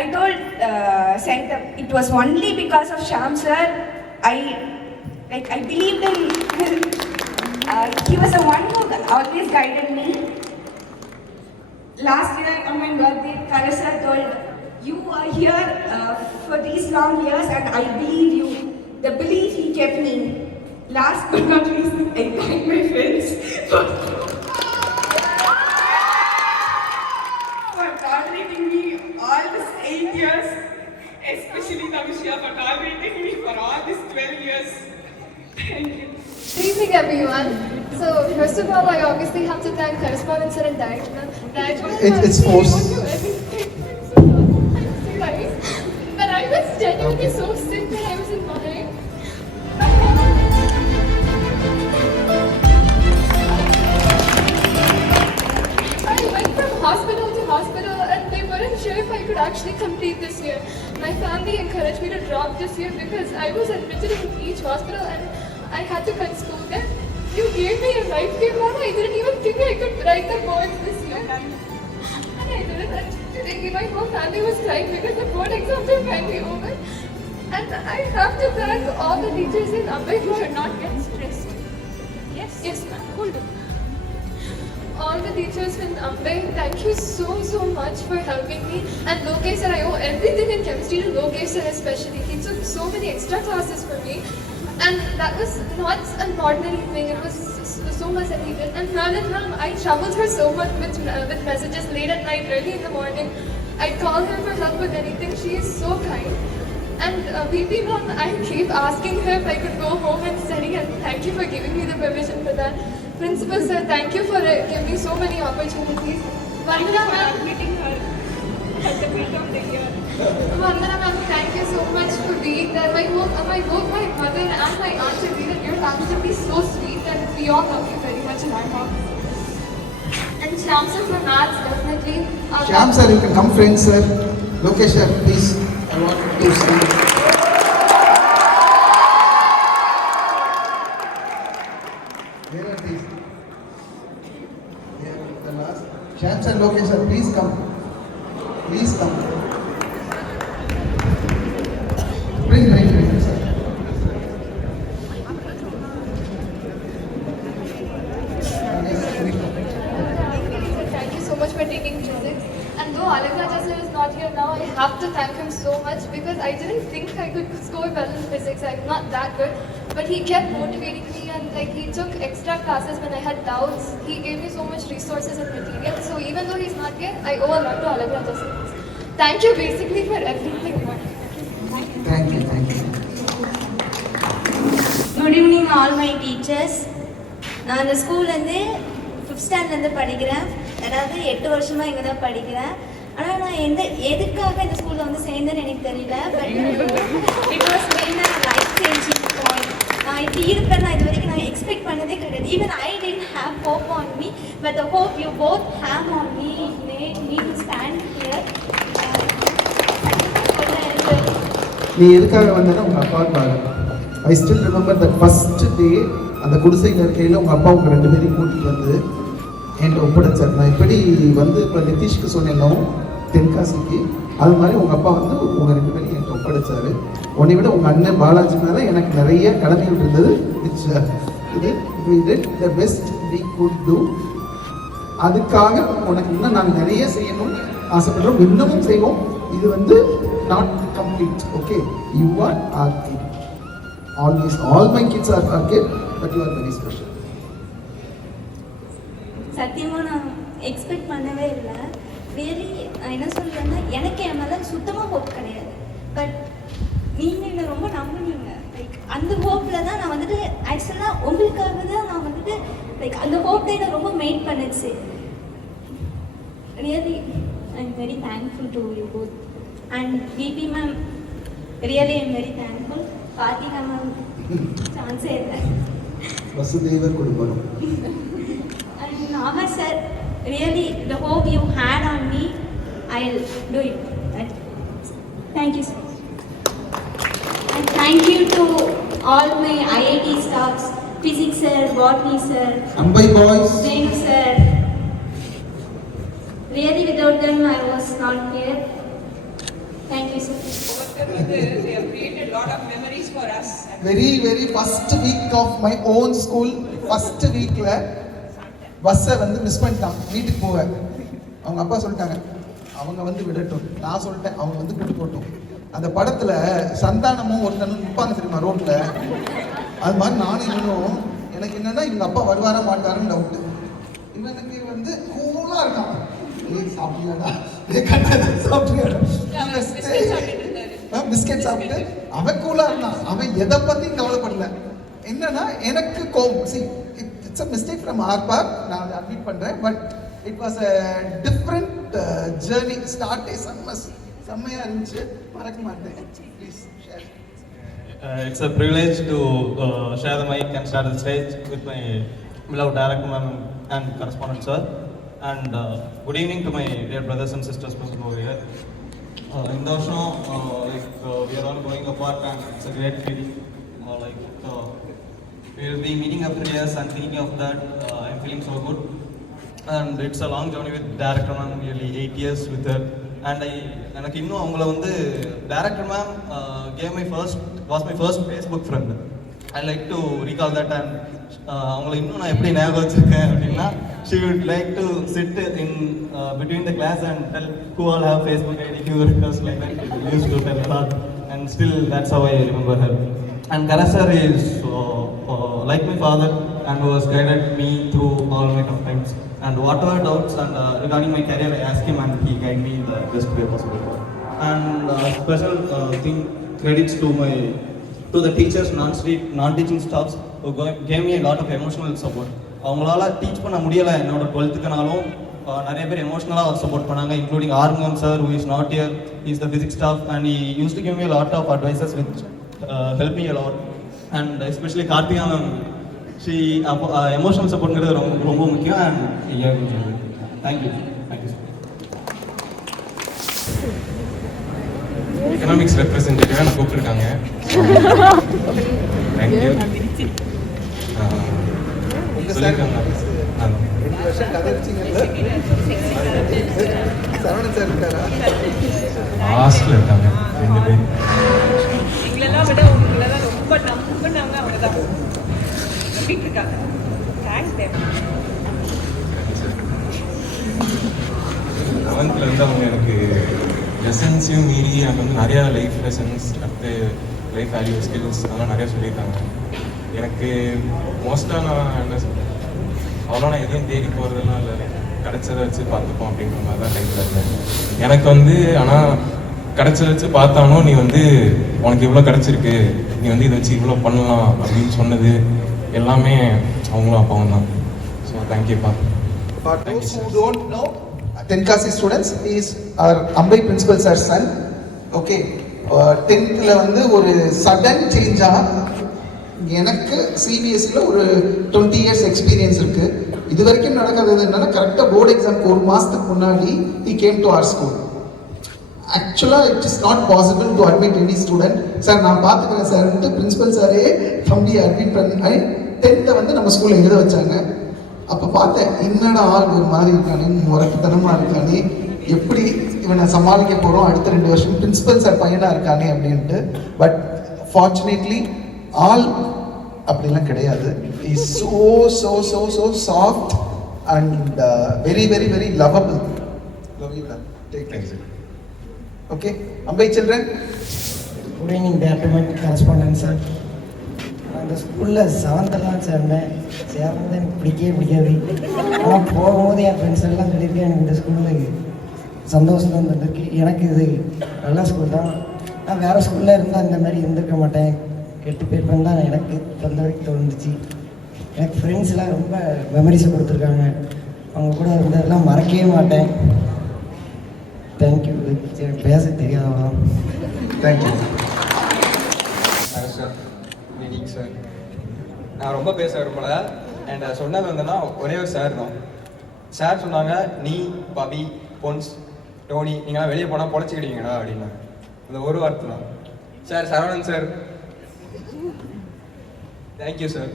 I told Center it was only because of Sham sir. I believed in he was the one who always guided me. Last year on my birthday, Karasar told, you are here for these long years and I believe you. The belief he kept me. Last but not least, I thank my friends for tolerating me all these 8 years, especially Tamishya for tolerating me for all these 12 years. Thank you. Good evening, everyone. So, first of all, I obviously have to thank correspondent sir and director. It's forced. I'm so sorry. But I was genuinely so sick when I was in Madurai. I went from hospital to hospital and they weren't sure if I could actually complete this year. My family encouraged me to drop this year because I was admitted in each hospital and I had to consult them. You gave me a life game, Mama. I didn't even think I could write the boards this year. And I did it. And today my whole family was crying because the board exams are finally over. And I have to thank all the teachers in Ambai who should not get stressed. Yes, ma'am. Hold on. All the teachers in Ambai, thank you so much for helping me. And Lokesh sir, I owe everything in chemistry to Lokesh sir especially. He took so many extra classes for me. And that was not an ordinary thing, it was so much that he did. And ma'am, I troubled her so much with messages late at night, early in the morning. I'd call her for help with anything, she is so kind. And VP ma'am, I keep asking her if I could go home and study, and thank you for giving me the permission for that. Principal sir, thank you for giving me so many opportunities. Vandana ma'am, meeting her at the middle of the year. Vandana ma'am, thank you so much for being there. My mother and my aunt agreed that you're absolutely so sweet and we all love you very much in our house. And Shyam sir for maths, definitely. Shyam sir, you can come friends sir. Lokesh sir, please. I want to see. Where are these? Here, the last. Shyam sir, Lokesh sir, please come. Please come. Bring, sir. Thank you so much for taking physics. And though Alagraja sir is not here now, I have to thank him so much because I didn't think I could score well in physics. I'm not that good. But he kept motivating me and he took extra classes when I had doubts. He gave me so much resources and material. So even though he's not here, I owe a lot to Alagraja sir. Thank you basically for everything. Thank you. Good evening all my teachers. நான் இந்த ஸ்கூல்லேருந்து 5th ஸ்டாண்டர்ட்லேருந்து படிக்கிறேன். அதாவது 8 வருஷமாக இங்கே தான் படிக்கிறேன். ஆனால் நான் எதுக்காக இந்த ஸ்கூலில் வந்து சேர்ந்தேன்னு எனக்கு தெரியல. பட் இட் வாஸ் மெயினாக லைஃப் சேஞ்சிங் பாயிண்ட். நான் இப்படி இருப்பேன் நான் இது வரைக்கும் நான் எக்ஸ்பெக்ட் பண்ணதே கிடையாது. Even I didn't have hope on me but the hope you both have on me made me to stand here. நீ எதுக்காக வந்தேன்னா உங்கள் அப்பாவுக்காக. I still remember that first day அந்த குடிசையில் இருக்கையில் உங்கள் அப்பா உங்கள் 2 பேரையும் கூட்டிகிட்டு வந்து என்கிட்ட ஒப்படைச்சார். நான் இப்படி வந்து இப்போ நிதிஷ்க்கு சொன்னேனோ தென்காசிக்கு, அது மாதிரி உங்கள் அப்பா வந்து உங்கள் 2 பேரையும் என்கிட்ட ஒப்படைச்சார். உன்னை விட உங்கள் அண்ணன் பாலாஜி மேலே எனக்கு நிறைய கடமைகள் இருந்தது. இது we did the best we could do. அதுக்காக உனக்கு இன்னும் நாங்கள் நிறைய செய்யணும்னு ஆசைப்படுறோம், இன்னமும் செய்வோம். இது வந்து not complete, okay? You are our kid. Always, all my kids are our kid, but you are very special. சத்தியமாக நான் எக்ஸ்பெக்ட் பண்ணவே இல்லை. ரியலி நான் என்ன சொல்கிறேன்னா எனக்கு என் மேலே சுத்தமாக ஹோப் கிடையாது. பட் நீங்கள் என்னை ரொம்ப நம்பினீங்க. லைக் அந்த ஹோப்பில் தான் நான் வந்துட்டு ஆக்சுவலாக உங்களுக்காக தான் நான் வந்துட்டு லைக் அந்த ஹோப் தான் என்னை ரொம்ப மெயிட் பண்ணிச்சு. Really I am very thankful to you both. And VP ma'am really I am very thankful. Karthika ma'am சான்ஸே இல்லை. வசுதேவர் குடும்பம். And Naga sir, really the hope you had on me, I'll do it. Thank you sir. And thank you to all my IIT staffs, physics sir, botany sir, Ambai boys, Jenu sir. Really without them I was not here. Thank you sir. They have created a lot of memories for us. very first week of my own school, first weekல பஸ்ஸை வந்து மிஸ் பண்ணிட்டான். வீட்டுக்கு போக அவங்க அப்பா சொல்லிட்டாங்க அவங்க வந்து விடட்டும். நான் சொல்லிட்டேன் அவங்க வந்து கூட்டு போட்டோம். அந்த படத்துல சந்தானமும் ஒருத்தனும் நிற்பாங்க தெரியுமா ரோட்ல, அது மாதிரி நானும் இன்னும் எனக்கு என்னன்னா இவங்க அப்பா வருவாரா மாட்டாருன்னு டவுட்டு. இவனுக்கு வந்து கூலாக இருக்கான். ஏய் சாப்பிட்டியாடா, சாப்பிட்டியாடா, பிஸ்கெட் சாப்பிட்டு அவன் கூலாக இருந்தான். அவன் எதை பற்றியும் கவலைப்படல. என்னன்னா எனக்கு கோவம். See it's a mistake from our part, நான் அதை அட்மிட் பண்ணுறேன். But it was a different journey. Start செம்மையாக இருந்துச்சு, மறக்க மாட்டேன். Please share. It's a privilege to share the mic and share the stage with my beloved director ma'am and correspondent sir. And good evening to my dear brothers and sisters present over here. In the show, we are all going apart and it's a great feeling. We will be meeting after years and thinking of that. I'm feeling so good. And it's a long journey with director ma'am, nearly 8 years with her. And எனக்கு இன்னும் அவங்கள வந்து director ma'am was my first Facebook friend. I like to recall that. And அவங்கள இன்னும் நான் எப்படி ஞாபகம் வச்சிருக்கேன் அப்படின்னா, she would like to sit in between the class and tell who all have Facebook ID, who request like that. She used to tell a lot, and still that's how I remember her. And Karan sir is like my father and was guided me through all my tough times. And whatever doubts and regarding my career, I asked him and he guided me in the best way possible. And special credits to the teachers, non-teaching staffs who gave me a lot of emotional support. அவங்களால teach பண்ண முடியலை என்னோட 12th நிறைய பேர் எமோஷனலாக support பண்ணாங்க, including ஆர்மம் sir who is not here. He is the physics staff and he used to give me a lot of advices which helped me a lot. And especially Karthika ma'am, she emotional support ரொம்ப முக்கியம். And thank you. Economics ரெப்ரசன்டேட்டிவாக கூப்பிட்டுருக்காங்க. Thank you. சொல்லியிருக்காங்க 2 வருஷம் கதை வச்சிங்கல்ல. சரவணன் சார் இருக்காரா? லாஸ்ட்ல இருக்காங்க 2 பேர். எங்களெல்லாம் விட உங்களெல்லாம் ரொம்ப நம்பினாங்க, அவங்க தான் நம்பிட்டு இருக்காங்க. Thanks them. 7th இருந்து அவங்க எனக்கு லெசன்ஸையும் மீறி எனக்கு வந்து நிறையா லைஃப் லெசன்ஸ், அடுத்து லைஃப் வேல்யூ ஸ்கில்ஸ் அதெல்லாம் நிறையா சொல்லியிருக்காங்க. எனக்கு மோஸ்ட்டாக நான் என்ன சொல்கிறேன், அவ்வளோ நான் எதையும் தேடி போகிறதெல்லாம் இல்லை, கிடைச்சதை வச்சு பார்த்துப்போம் அப்படின்ற மாதிரி தான் டைப்பில் இருந்தேன். எனக்கு வந்து ஆனால் கிடைச்சதை வச்சு பார்த்தாலும் நீ வந்து உனக்கு இவ்வளோ கிடச்சிருக்கு, நீ வந்து இதை வச்சு இவ்வளோ பண்ணலாம் அப்படின்னு சொன்னது எல்லாமே அவங்களும் அப்பாவும் தான். ஸோ தேங்க்யூப்பா. For those who don't know, Tenkasi students, he is our Ambai principal sir's son. Okay, 10th வந்து ஒரு சடன் சேஞ்சா எனக்கு சிபிஎஸ்சியில் ஒரு 20 years எக்ஸ்பீரியன்ஸ் இருக்கு. இது வரைக்கும் நடக்காதது என்னன்னா, கரெக்டாக போர்டு எக்ஸாம்க்கு 1 மாதத்துக்கு முன்னாடி he came to our school. ஆக்சுவலாக it is not possible to admit any student. Sir நான் பார்த்துக்கிறேன் சார்ன்ட்டு பிரின்சிபல் சாரே தம்பியை அட்மிட் பண்ணி 10th வந்து நம்ம ஸ்கூலில் எழுத வச்சாங்க. அப்போ பார்த்தேன், என்னடா ஆள் ஒரு மாதிரி இருக்கானே, முறைக்குத்தனமாக இருக்கானே, எப்படி இவனை சமாளிக்க போகிறோம் அடுத்த 2 வருஷம், பிரின்சிபல் சார் பையனாக இருக்கானே அப்படின்ட்டு. பட் ஃபார்ச்சுனேட்லி ஆல் அப்படிலாம் கிடையாது. Is so so so so soft and very very very lovable. Love you டா. Take care. ஓகே, அம்பை children. Good evening director correspondent sir. அந்த ஸ்கூலில் 7th சேர்ந்தேன். சேர்ந்து எனக்கு பிடிக்காது. ஆனால் போகும்போது என் ஃப்ரெண்ட்ஸ் எல்லாம் சொல்லியிருக்கேன், எனக்கு இந்த ஸ்கூலில் சந்தோஷம் தான் இருந்திருக்கு. எனக்கு இது நல்ல ஸ்கூல் தான். நான் வேறு ஸ்கூலில் இருந்தால் இந்த மாதிரி இருந்திருக்க மாட்டேன், கெட்டு போயிருப்பேன் தான் எனக்கு வந்த வரைக்கும் தோணுச்சு. எனக்கு ஃப்ரெண்ட்ஸ்லாம் ரொம்ப மெமரிஸை கொடுத்துருக்காங்க. அவங்க கூட இருந்ததெல்லாம் மறக்கவே மாட்டேன். தேங்க்யூ. எனக்கு பேச தெரியாதவா. Thank you sir. சார் நான் ரொம்ப பேச விரும்பல. அண்ட் சொன்னது வந்துன்னா ஒரே ஒரு சார் தான். சார் சொன்னாங்க, நீ பபி பொன்ஸ் டோனி நீங்களாம் வெளியே போனால் பொழைச்சிக்கிட்டீங்களா அப்படின்னா. அந்த ஒரு வார்த்தை தான் சார். Saravanan sir, thank you sir.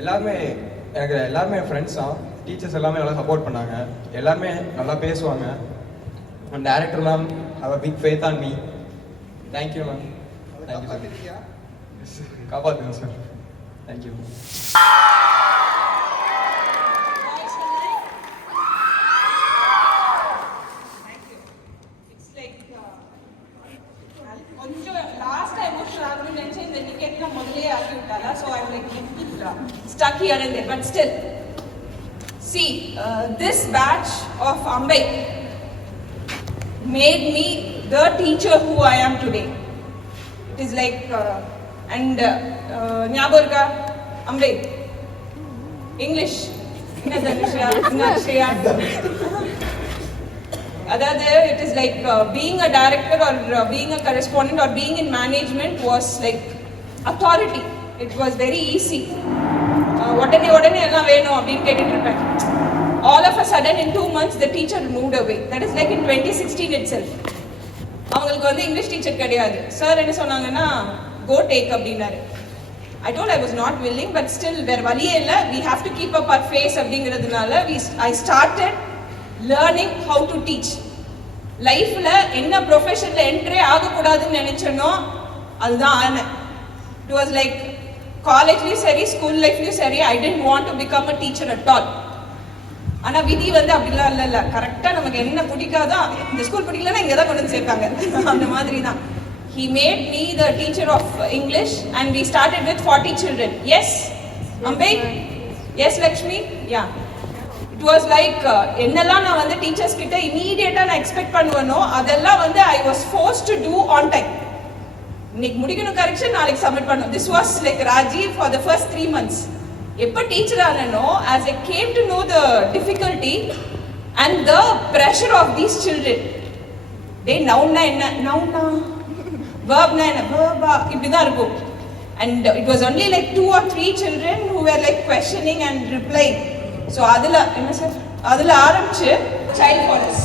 எல்லாருமே என் ஃப்ரெண்ட்ஸ் தான். டீச்சர்ஸ் எல்லாமே நல்லா சப்போர்ட் பண்ணாங்க, எல்லாருமே நல்லா பேசுவாங்க. And director ma'am have a big faith on me. Thank you ma'am. Thank you sir. காப்பாற்றுங்க சார். தேங்க்யூ. It's like கொஞ்சம் லாஸ்ட் எமோஷனல் ஆகணும்னு நினைச்சேன் இந்த நிக்கெட் நான் முதல்லயே ஆக்கி விட்டாளா so I like stuck here and there, but still see this batch of Ambai made me the teacher who I am today. It is like and Nyaburga Ambai English it is like being a director or being a correspondent or being in management was like authority. It was very easy. உடனே எல்லாம் வேணும் அப்படின்னு கேட்டுட்டு இருப்பேன். All of a sudden in 2 months the teacher moved away. That is like in 2016 itself. அவங்களுக்கு வந்து English teacher கிடையாது. சார் என்ன சொன்னாங்கன்னா go take அப்படின்னாரு. I told I was not willing, but still வேற வழியே இல்லை. We have to keep up our face அப்படிங்கிறதுனால I started learning how to teach. லைஃப்ல என்ன ப்ரொஃபஷன்ல என்ட்ரே ஆகக்கூடாதுன்னு நினைச்சனோ அதுதான் ஆனேன். It was like காலேஜ்லயும் சரி ஸ்கூல் லைஃப்லயும் சரி I didn't want to become a teacher at all. ஆனா விதி வந்து அப்படிலாம் இல்ல கரெக்டா நமக்கு என்ன பிடிக்காதோ இந்த ஸ்கூல் பிடிக்கலன்னா இங்க தான் கொண்டு வந்து சேர்ப்பாங்க அந்த மாதிரி தான். He made me the teacher of English and we started with 40 children. Yes Ambai, yes Lakshmi, yeah. It was like என்னெல்லாம் நான் வந்து டீச்சர்ஸ் கிட்ட இமீடியட்டா நான் எக்ஸ்பெக்ட் பண்ணுவேனோ அதெல்லாம் வந்து I was forced to do on time. இன்னைக்கு முடிக்கணும் கரெக்ஷன் நாளைக்கு சப்மிட் பண்ணணும். This was like Rajiv for the first 3 months. எப்போ டீச்சர் ஆனனோ as I came to know the difficulty and the pressure of these children. நவுன்னா என்ன நவுன்னா verbனா என்ன verba இப்படிதான் இருக்கும். And it was only like 2 or 3 children who were like questioning and replying. So அதுல என்ன சார் அதுல ஆரம்பிச்சு child police.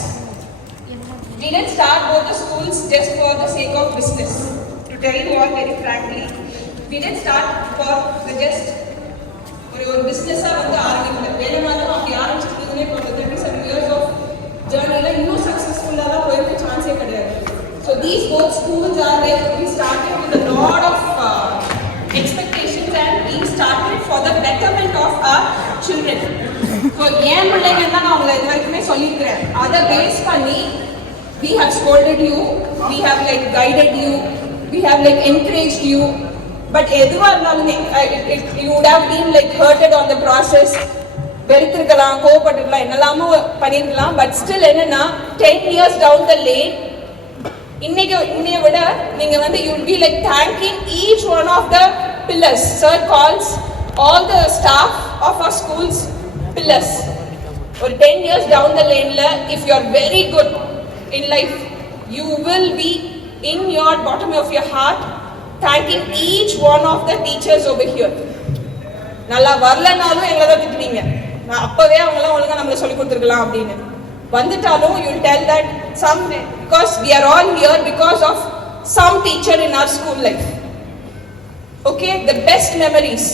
We didn't start both the schools just for the sake of business. To tell you all very frankly, we didn't start for the just ஒரு பிசினஸா வந்து ஆரம்பிக்கல. வேலை மாதிரி அப்படி ஆரம்பிச்சிருந்ததுனே for 37 years of journey இன்னும் சக்சஸ்ஃபுல்லாக போயிருக்க சான்ஸே கிடையாது. So these both schools are like we started with a lot of expectations and we started for the betterment of our children. So ஏன் பிள்ளைங்க தான் நான் உங்களை இது வரைக்குமே சொல்லியிருக்கிறேன். அதை பேஸ் பண்ணி we have scolded you, we have like guided you, we have like encouraged you. But எதுவா இருந்தாலுமே you would have been like hurted on the process. வெறுத்திருக்கலாம் கோவப்பட்டிருக்கலாம் என்னெல்லாமோ பண்ணிருக்கலாம். பட் ஸ்டில் என்னன்னா 10 years down the lane இன்னைய விட நீங்க வந்து you will be like thanking each one of the pillars. Sir calls all the staff of our schools pillars. ஒரு 10 years down the lane la if you are very good in life you will be in your bottom of your heart thanking each one of the teachers over here. நல்லா வரலனாலும் எங்களை தான் திட்டுவீங்க. நான் அப்பவே அவங்களாம் ஒழுங்கா நம்மள சொல்லி கொடுத்துருக்கலாம் அப்படின்னு வந்துட்டாலும் you will tell that some because we are all here because of some teacher in our school life. Okay, the best memories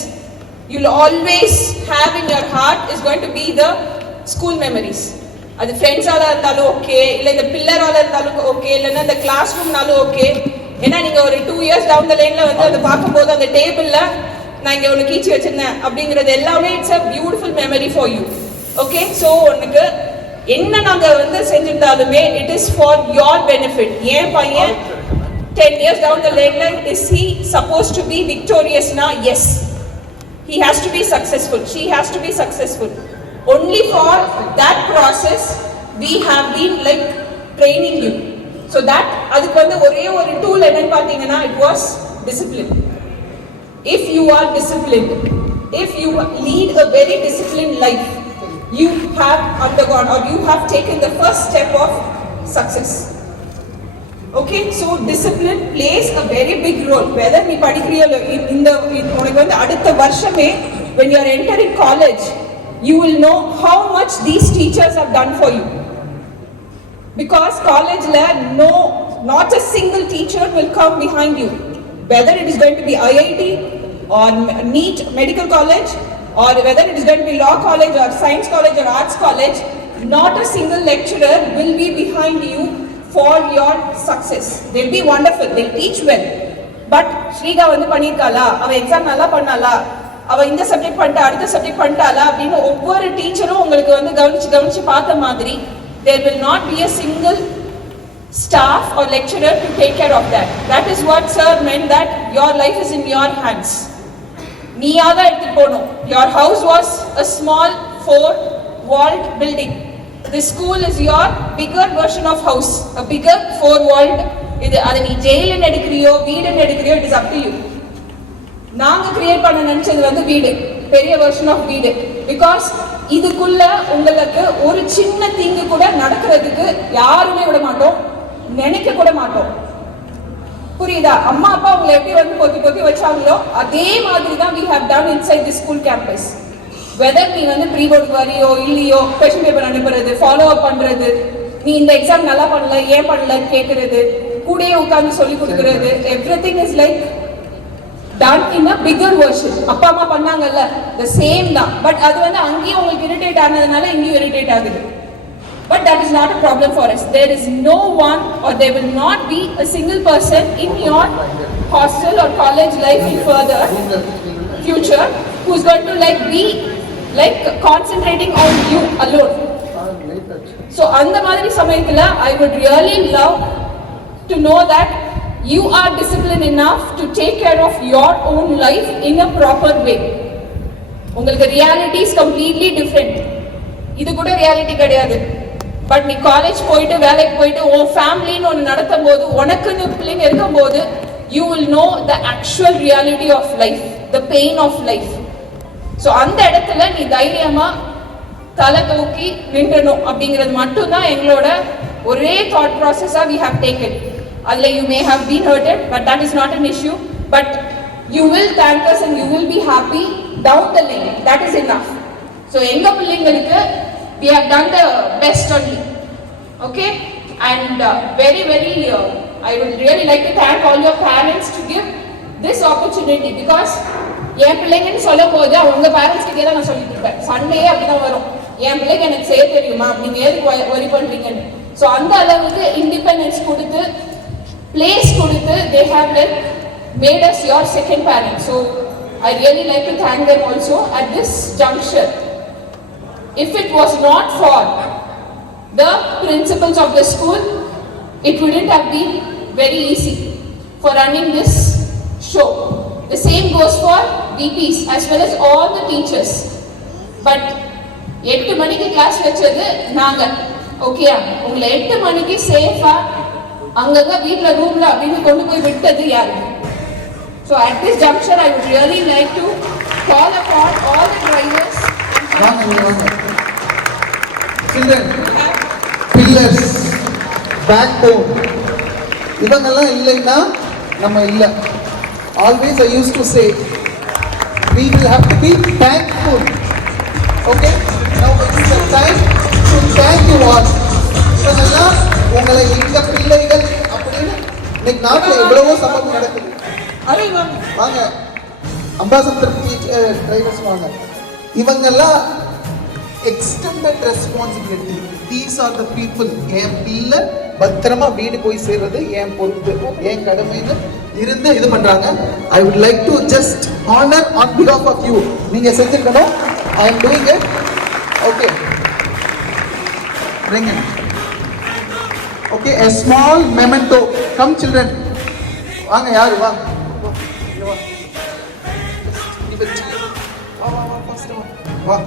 you will always have in your heart is going to be the school memories. அது ஃப்ரெண்ட்ஸால இருந்தாலும் ஓகே இல்லை இந்த பில்லரால இருந்தாலும் ஓகே இல்லைன்னா இந்த கிளாஸ் ரூம்னாலும் ஓகே. ஏன்னா நீங்க ஒரு 2 years down the laneல வந்து அதை பார்க்கும்போது அந்த டேபிள்ல நான் இங்க ஒன்று கீச்சி வச்சிருந்தேன் அப்படிங்கிறது எல்லாமே it's a beautiful memory for you. Okay, so உனக்கு என்ன நாங்க வந்து செஞ்சிருந்தாலுமே it is for your benefit. ஏன் பையன் 10 years down the laneல is he supposed to be victorious na? Yes, he has to be successful, she has to be successful. Only for that process we have been like training you. So that அதுக்கு வந்து ஒரே ஒரு டூல் என்னன்னு பார்த்தீங்கன்னா it was discipline. If you are disciplined, if you lead a very disciplined life, you have undergone or you have taken the first step of success. Okay, so discipline plays a very big role. Whether நீ படிக்கிறியோ இந்த உனக்கு வந்து அடுத்த வருஷமே when you are entering college you will know how much these teachers have done for you. Because college la not a single teacher will come behind you. Whether it is going to be IIT or NEET medical college or whether it is going to be law college or science college or arts college, not a single lecturer will be behind you for your success. They'll be wonderful, they'll teach well. But Shriga வந்து பண்ணிருக்காளா, அவ எக்ஸாம் நல்லா பண்ணாளா, அவ இந்த சப்ஜெக்ட் பண்ணிட்டா அடுத்த சப்ஜெக்ட் பண்ணிட்டாளா அப்படின்னு ஒவ்வொரு டீச்சரும் உங்களுக்கு வந்து கவனிச்சு பார்த்த மாதிரி there will not be a single staff or lecturer to take care of that. That is what sir meant, that your life is in your hands. நீயாதான் எடுத்துட்டு போகணும். Your house was a small 4-walled building. This school is your bigger version of house, a bigger 4-walled. இது அதை நீ ஜெயிலுன்னு எடுக்கிறியோ வீடுன்னு எடுக்கிறியோ, it is up to you. நாங்க கிரியேட் பண்ண நினைச்சது வந்து வீடு, பெரிய வெர்ஷன் ஆஃப் வீடு. பிகாஸ் இதுக்குள்ள உங்களுக்கு ஒரு சின்ன தீங்கு கூட நடக்கிறதுக்கு யாருமே விட மாட்டோம், நினைக்க கூட மாட்டோம். புரியுதா? அம்மா அப்பா உங்களை எப்படி வந்து பொத்தி பொத்தி வச்சாங்களோ அதே மாதிரி தான் we have done inside this school campus. Whether நீ வந்து ப்ரீ போர்டுக்கு வரியோ இல்லையோ, கொஸ்டின் பேப்பர் அனுப்புறது, ஃபாலோ அப் பண்றது, நீ இந்த எக்ஸாம் நல்லா பண்ணல ஏன் பண்ணலன்னு கேட்கறது, கூடயே உட்கார்ந்து சொல்லி கொடுக்கறது, everything is like done in a bigger version. அப்பா அம்மா பண்ணாங்கல்ல, the same தான். பட் அது வந்து அங்கேயும் உங்களுக்கு இரிட்டேட் ஆனதுனால இங்கேயும் இரிட்டேட் ஆகுது. But that is not a problem for us. There is no one, or there will not be a single person in your hostel or college life in further future who's going to be concentrating on you alone. So அந்த மாதிரி சமயத்துல I would really love to know that you are disciplined enough to take care of your own life in a proper way. உங்களுக்கு reality is completely different. இது கூட reality கிடையாது. பட் நீ காலேஜ் போயிட்டு வேலைக்கு போயிட்டு உன் ஃபேமிலின்னு ஒன்று நடத்தும் போது, உனக்குன்னு பிள்ளைங்க இருக்கும் போது, you will know the actual reality of life, the pain of life. So அந்த இடத்துல நீ தைரியமா தலை தூக்கி நின்றணும் அப்படிங்கிறது மட்டும்தான் எங்களோட ஒரே தாட் ப்ராசஸாக we have taken. அதில் you may have been hurted, but that is not an issue. But you will thank us and you will be happy down the lane. That is enough. So எங்கள் பிள்ளைங்களுக்கு we have done the best only. Okay? And very, I would really like to thank all your parents to give this opportunity, because என் பிள்ளைங்கன்னு சொல்லும் போது அவங்க பேரண்ட்ஸ் கிட்டே தான் நான் சொல்லிட்டு இருப்பேன். சண்டே அப்படிதான் வரும், என் பிள்ளைங்க எனக்கு செய்ய தெரியுமா, நீங்க எதுக்கு ஒரி பண்றீங்கன்னு. ஸோ அந்த அளவுக்கு இண்டிபெண்டன்ஸ் கொடுத்து, பிளேஸ் கொடுத்து, they have made us your second parents. So I really like to thank them also at this juncture. If it was not for the principals of the school, it wouldn't have been very easy for running this show. The same goes for VPs as well as all the teachers. But 8 மணிக்கு கிளாஸ் வச்சது நாங்க. ஓகேயா? உங்களை 8 மணிக்கு சேஃபா அங்கங்க வீட்ல ரூம்ல அப்படின்னு கொண்டு போய் விட்டது யாரு? So at this juncture I would really like to call upon all the drivers. Children, pillars, backbone. இவங்கெல்லாம் இல்லைன்னா நம்ம இல்லை. Always I used to say, we will have to be thankful. Okay? Now it's the time to thank you all. இவங்கெல்லாம் உங்களை எங்க பிள்ளைகள் அப்படின்னு இன்னைக்கு நாட்டில் எவ்வளவோ சம்பவம் நடக்குது. வாங்க அம்பாசடர் டிரைவர்ஸ் வாங்க. இவங்கெல்லாம் extended responsibility. These are the people. என் பிள்ளை பத்திரமா வீடு போய் சேர்றது என் பொறுப்பு, என் கடமைன்னு இருந்து இது பண்றாங்க. I would like to just honor on behalf of you. நீங்க செஞ்சிருக்கணும். I am doing it. Okay. Bring it. Okay, a small memento. Come children. வாங்க யாரு வா. வா. வா first வா.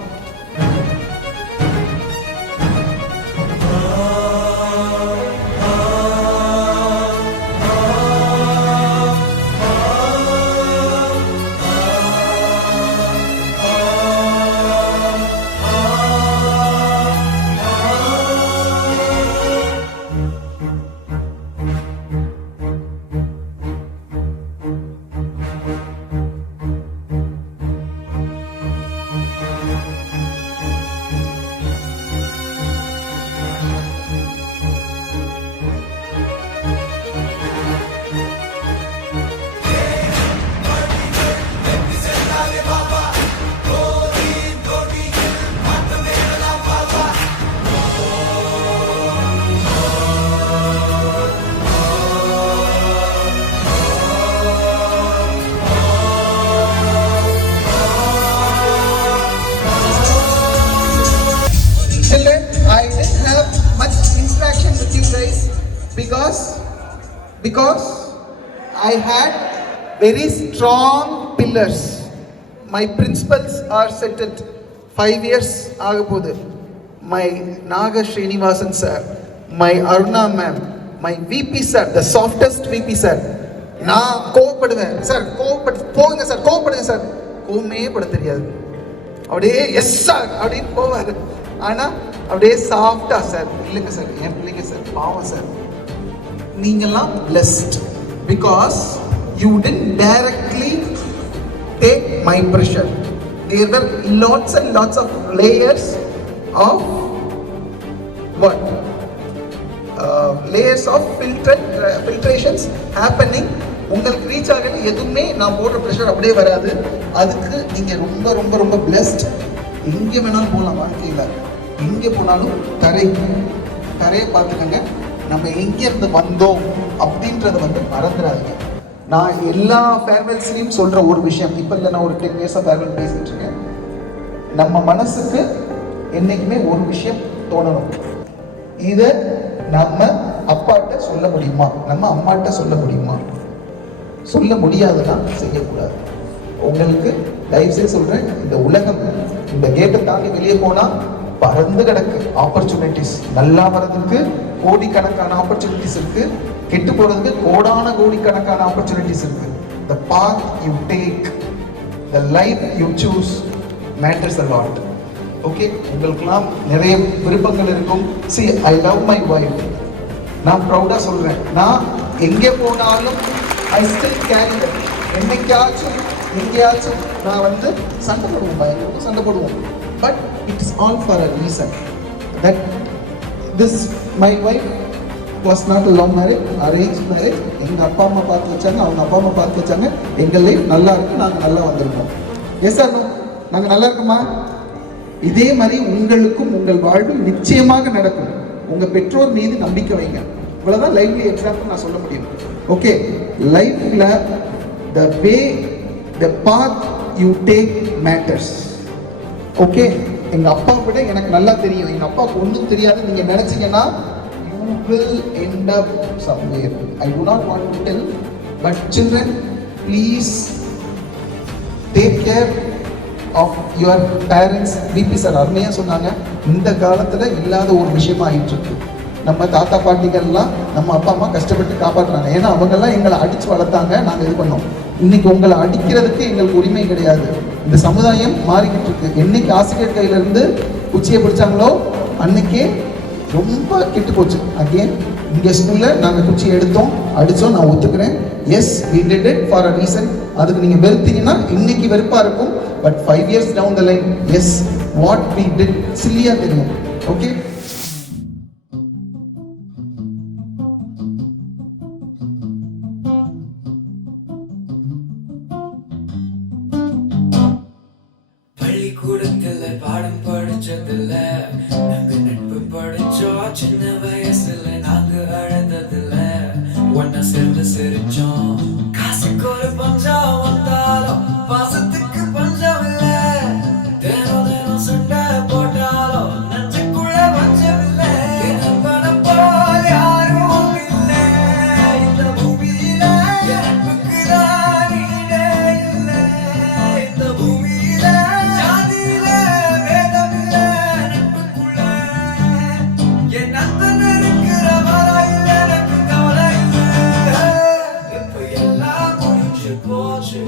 because I had very strong pillars. My principles are settled. 5 years ஆகப்போகுது. My Naga Srinivasan sir, my Aruna ma'am, my VP sir, the softest VP sir. நான் கோவப்படுவேன் சார், போங்க சார், கோவப்படுங்க சார், கோவமே பட தெரியாது. அப்படியே எஸ் சார் அப்படின்னு போவார். ஆனால் அப்படியே சாஃப்டா சார், இல்லைங்க சார், என் பிள்ளைங்க சார், பாவம் சார். நீங்கள்லாம் blessed because you didn't directly take my pressure. There were lots and lots of layers of what? Layers of filtrations happening. உங்களுக்கு ரீச் ஆகணும் எதுவுமே நான் போடுற ப்ரெஷர் அப்படியே வராது. அதுக்கு நீங்கள் ரொம்ப ரொம்ப ரொம்ப பிளஸ்ட். எங்கே வேணாலும் போகலாம் வாழ்க்கையில், எங்கே போனாலும் தரையை பார்த்துக்கங்க. நம்ம எங்கேருந்து வந்தோம் அப்படின்றத மறந்துடாதீங்க. நான் எல்லா ஃபேர்வெல்ஸ்லையும் சொல்கிற ஒரு விஷயம், இப்போ இல்லை, நான் ஒரு 10 இயர்ஸாக ஃபேர்வெல் பேசிகிட்டு இருக்கேன். நம்ம மனசுக்கு என்றைக்குமே ஒரு விஷயம் தோணணும். இதை நம்ம அப்பாட்ட சொல்ல முடியுமா, நம்ம அம்மாட்ட சொல்ல முடியுமா? சொல்ல முடியாதுன்னா செய்யக்கூடாது. உங்களுக்கு தயவுசெய்து சொல்கிறேன், இந்த உலகம் இந்த கேட்டை தாண்டி வெளியே போனால் பறந்து கிடக்கு ஆப்பர்ச்சுனிட்டிஸ். நல்லா வர்றதுக்கு கோடிக்கணக்கான ஆப்பர்ச்சுனிட்டிஸ் இருக்கு, கெட்டு போறதுக்கு கோடிக்கணக்கான ஆப்பர்ச்சுனிட்டிஸ் இருக்கு. The path you take, the life you choose matters a lot. Okay, உங்களுக்குலாம் நிறைய விருப்பங்கள் இருக்கும். See, I love my wife. நான் ப்ரௌடாக சொல்கிறேன், நான் எங்கே போனாலும் I still carry that. என்னைக்காச்சும் எங்கேயாச்சும் நான் சண்டை போடுவோம், பயங்கரமாக சண்டை போடுவோம். But it is all for a reason. That this, my wife was not a love marriage, arranged marriage. எங்கள் அப்பா அம்மா பார்த்து வச்சாங்க, அவங்க அப்பா அம்மா பார்த்து வச்சாங்க. எங்கள் லைஃப் நல்லா இருக்கு, நாங்கள் நல்லா வந்திருக்கோம். எஸ் சார், நாங்கள் நல்லா இருக்குமா? இதே மாதிரி உங்களுக்கும் உங்கள் வாழ்வில் நிச்சயமாக நடக்கும். உங்கள் பெற்றோர் மீது நம்பிக்கை வைங்க. இவ்வளோதான் லைஃப்லி எக்ஸாம்பிள் நான் சொல்ல முடியும். ஓகே, லைஃப்ல the way, the path you take matters. Okay, எங்கள் அப்பா விட எனக்கு நல்லா தெரியும், எங்கள் அப்பாவுக்கு ஒன்றும் தெரியாது நீங்கள் நினச்சிங்கன்னா you will end up somewhere. I do not want to tell, but children, please take care of your parents. VP sir அருமையாக சொன்னாங்க, இந்த காலத்தில் இல்லாத ஒரு விஷயமா ஆகிட்டு இருக்கு. நம்ம தாத்தா பாட்டிகள்லாம் நம்ம அப்பா அம்மா கஷ்டப்பட்டு காப்பாற்றுறாங்க. ஏன்னா அவங்கெல்லாம் எங்களை அடித்து வளர்த்தாங்க, நாங்கள் இது பண்ணோம். இன்னைக்கு உங்களை அடிக்கிறதுக்கு எங்களுக்கு உரிமை கிடையாது. இந்த சமுதாயம் மாறிக்கிட்டு இருக்கு. என்னைக்கு ஆசிரியர் கையிலேருந்து குச்சியை பிடிச்சாங்களோ அன்னைக்கே ரொம்ப கெட்டு போச்சு. அகெயின் இங்கே ஸ்கூலில் நாங்கள் குச்சியை எடுத்தோம், அடித்தோம், நான் ஒத்துக்கிறேன். Yes, we did it for a reason. அதுக்கு நீங்கள் வெறுத்தீங்கன்னா இன்னைக்கு வெறுப்பாக இருக்கும். பட் 5 years down the line, yes, what we did சில்லியாக தெரியும். ஓகே, பள்ளிக்கூடத்துல பாடம் படிச்சதில்ல, நாங்க நட்பு படிச்சோம். சின்ன வயசுல நாங்க அழுததில்ல, ஒன்னா சேர்ந்து சிரிச்சோம். காசுக்கு ஒரு பஞ்சம் வந்தாலும் பாசத்துக்கு பஞ்சம் இல்ல. தினம் தினம் சண்டை போட்டாலும் நெஞ்சுக்குள்ள பஞ்சம் இல்ல. பணம் போல யாரும் இல்ல இந்த பூமியில, நட்புக்கு தான் ஈடே இல்ல இந்த பூமியில. ஜாதியில வேதம் இல்ல நட்புக்குள்ள, என் நண்பன் இருக்கிற வரையில் எனக்கு கவலை இல்ல. இப்ப எல்லாம் முடிஞ்சு போச்சு,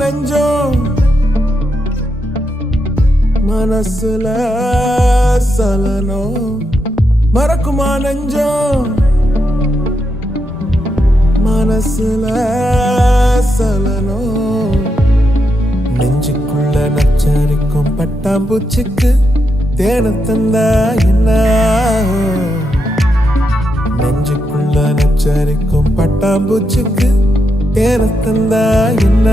நெஞ்சம் மனசுல சலனம் மறக்குமா நெஞ்சம் மனசுல சலனம் நெஞ்சுக்குள்ள நச்சரிக்கும் பட்டாம்பூச்சிக்கு தேன தந்தா என்ன நெஞ்சுக்குள்ள நச்சரிக்கும் பட்டாம்பூச்சிக்கு தேன தந்தா என்ன